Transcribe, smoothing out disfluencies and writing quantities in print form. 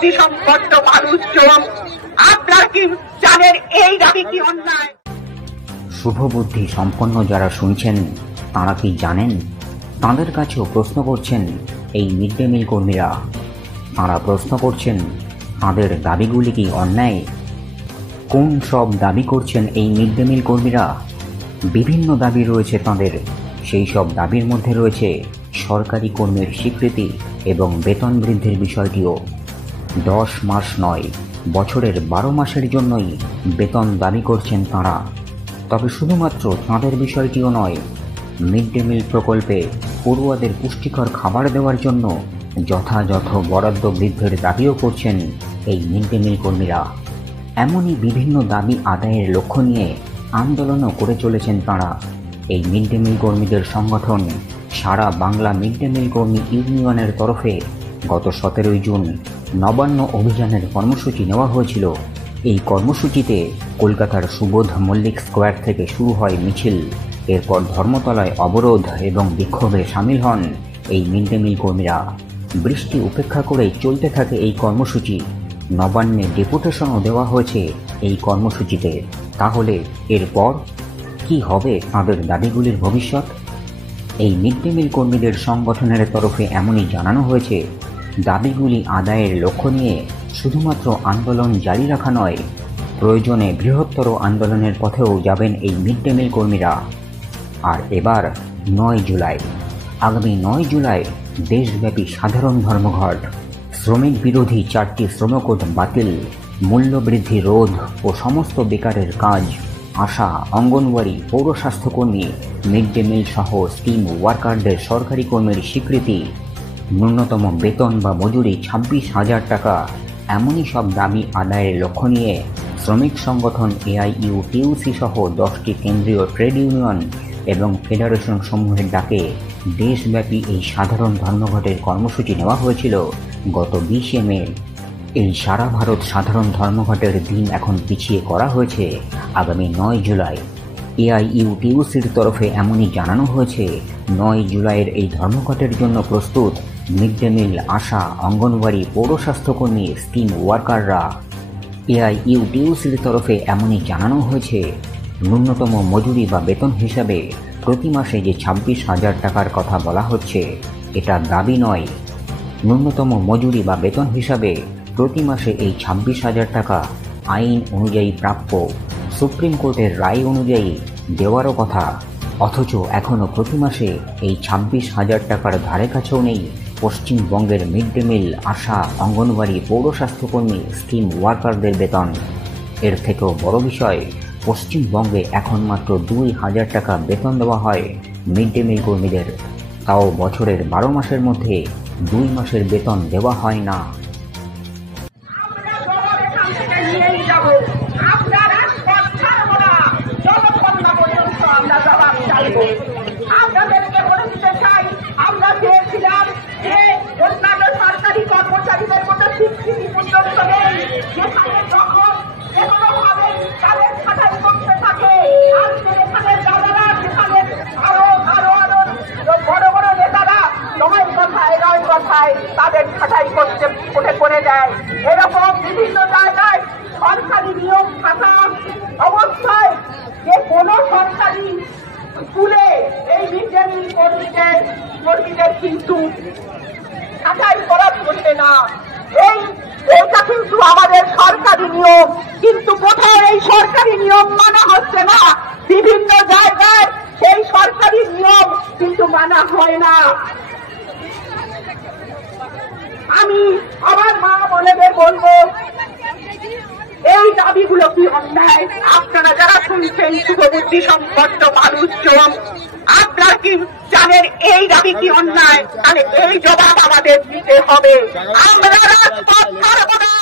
শুভবুদ্ধি সম্পন্ন মানুষজন, আপনারা কি জানেন এই দাবি কি অন্যায়? শুভবুদ্ধি সম্পন্ন যারা শুনছেন তারা কি জানেন? তাদের কাছেও প্রশ্ন করছেন এই মিড ডে মিল কর্মীরা। তারা প্রশ্ন করছেন তাদের দাবিগুলি কি অন্যায়? কোন সব দাবি করছেন এই মিড ডে মিল কর্মীরা? বিভিন্ন দাবি রয়েছে তাদের। সেই সব দাবির মধ্যে রয়েছে সরকারি কর্মীর স্বীকৃতি এবং বেতন বৃদ্ধির বিষয়টিও। 10 মাস নয়, বছরের 12 মাসের জন্যই বেতন দাবি করছেন তাঁরা। তবে শুধুমাত্র তাঁদের বিষয়টিও নয়, মিড ডে মিল প্রকল্পে পড়ুয়াদের পুষ্টিকর খাবার দেওয়ার জন্য যথাযথ বরাদ্দ বৃদ্ধির দাবিও করছেন এই মিড ডে মিল কর্মীরা। এমনই বিভিন্ন দাবি আদায়ের লক্ষ্য নিয়ে আন্দোলনও করে চলেছেন তাঁরা। এই মিড ডে মিল কর্মীদের সংগঠন সারা বাংলা মিড ডে মিল কর্মী ইউনিয়নের তরফে গত 17 জুন নবান্ন অভিযানের কর্মসূচি নেওয়া হয়েছিল। এই কর্মসূচিতে কলকাতার সুবোধ মল্লিক স্কোয়ার থেকে শুরু হয় মিছিল। এরপর ধর্মতলায় অবরোধ এবং বিক্ষোভে সামিল হন এই মিড ডে মিল কর্মীরা। বৃষ্টি উপেক্ষা করেই চলতে থাকে এই কর্মসূচি। নবান্নে ডেপুটেশনও দেওয়া হয়েছে এই কর্মসূচিতে। তাহলে এরপর কি হবে তাদের দাবিগুলির ভবিষ্যৎ? এই মিড ডে মিল কর্মীদের সংগঠনের তরফে এমনই জানানো হয়েছে, দাবিগুলি আদায়ের লক্ষ্য নিয়ে শুধুমাত্র আন্দোলন জারি রাখা নয়, প্রয়োজনে বৃহত্তর আন্দোলনের পথেও যাবেন এই মিড ডে মিল কর্মীরা। আর এবার 9 জুলাই, আগামী 9 জুলাই দেশব্যাপী সাধারণ ধর্মঘট। শ্রমিক বিরোধী 4টি শ্রমকোড বাতিল, মূল্যবৃদ্ধি রোধ ও সমস্ত বেকারের কাজ, আশা, অঙ্গনওয়াড়ি, পৌর স্বাস্থ্যকর্মী, মিড ডে মিল সহ স্কিম ওয়ার্কারদের সরকারি কর্মীর স্বীকৃতি, ন্যূনতম বেতন বা মজুরি 26,000 টাকা। এমনই সব দাবি আদায়ের লক্ষ্য নিয়ে শ্রমিক সংগঠন AIUTUC সহ 10টি কেন্দ্রীয় ট্রেড ইউনিয়ন এবং ফেডারেশন সমূহের ডাকে দেশব্যাপী এই সাধারণ ধর্মঘটের কর্মসূচি নেওয়া হয়েছিল গত 20 মে। এই সারা ভারত সাধারণ ধর্মঘটের দিন এখন পিছিয়ে করা হয়েছে আগামী 9 জুলাই। AIUTUCর তরফে এমনই জানানো হয়েছে, 9 জুলাইয়ের এই ধর্মঘটের জন্য প্রস্তুত মিড ডে মিল, আশা, অঙ্গনওয়াড়ি, পৌর স্বাস্থ্যকর্মী, স্কিম ওয়ার্কাররা। AIUTUCর তরফে এমনই জানানো হয়েছে, ন্যূনতম মজুরি বা বেতন হিসাবে প্রতি মাসে যে 26,000 টাকার কথা বলা হচ্ছে, এটা দাবি নয়। ন্যূনতম মজুরি বা বেতন হিসাবে প্রতি মাসে এই 26,000 টাকা আইন অনুযায়ী প্রাপ্য, সুপ্রিম কোর্টের রায় অনুযায়ী দেওয়ারও কথা। অথচ এখনও প্রতি মাসে এই 26,000 টাকার ধারে কাছেও নেই পশ্চিমবঙ্গের মিড ডে মিল, আশা, অঙ্গনওয়াড়ি, পৌর স্বাস্থ্যকর্মী, স্কিম ওয়ার্কারদের বেতন। এর থেকেও বড় বিষয়, পশ্চিমবঙ্গে এখন মাত্র 2,000 টাকা বেতন দেওয়া হয় মিড ডে মিল কর্মীদের। তাও বছরের 12 মাসের মধ্যে 2 মাসের বেতন দেওয়া হয় না। আপনাদেরকে বলে দিতে চাই, আমরা চেয়েছিলাম যে অন্যান্য সরকারি কর্মচারীদের মতো স্বীকৃতি পর্যন্ত নেই, যেখানে যখন যে কোনোভাবে তাদের ছাঁটাই করতে থাকে। আর সেখানে দাদারা, সেখানে আরো বড় বড় নেতারা নয় কথায় তাদের ছাঁটাই করতে করে দেয়। এরকম বিভিন্ন জায়গায় সরকারি নিয়ম থাকা অবস্থায় যে কোনো সরকারি স্কুলে এই মিড ডে মিল কর্মীদের কিন্তু ছাঁটাই করা চলবে না। এইটা কিন্তু আমাদের সরকারি নিয়ম, কিন্তু কোথাও এই সরকারি নিয়ম মানা হচ্ছে না। বিভিন্ন জায়গায় সেই সরকারি নিয়ম কিন্তু মানা হয় না। আমি আমার মা বোনেদের বলবো, এই দাবিগুলো কি অন্যায়? আপনারা যারা শুনছেন শুভবুদ্ধি সম্পন্ন মানুষজন, আপনারা কি জানেন এই দাবি কি অন্যায়? তাহলে এই জবাব আমাদের দিতে হবে। আমরা রাজপথ ছাড়ব না।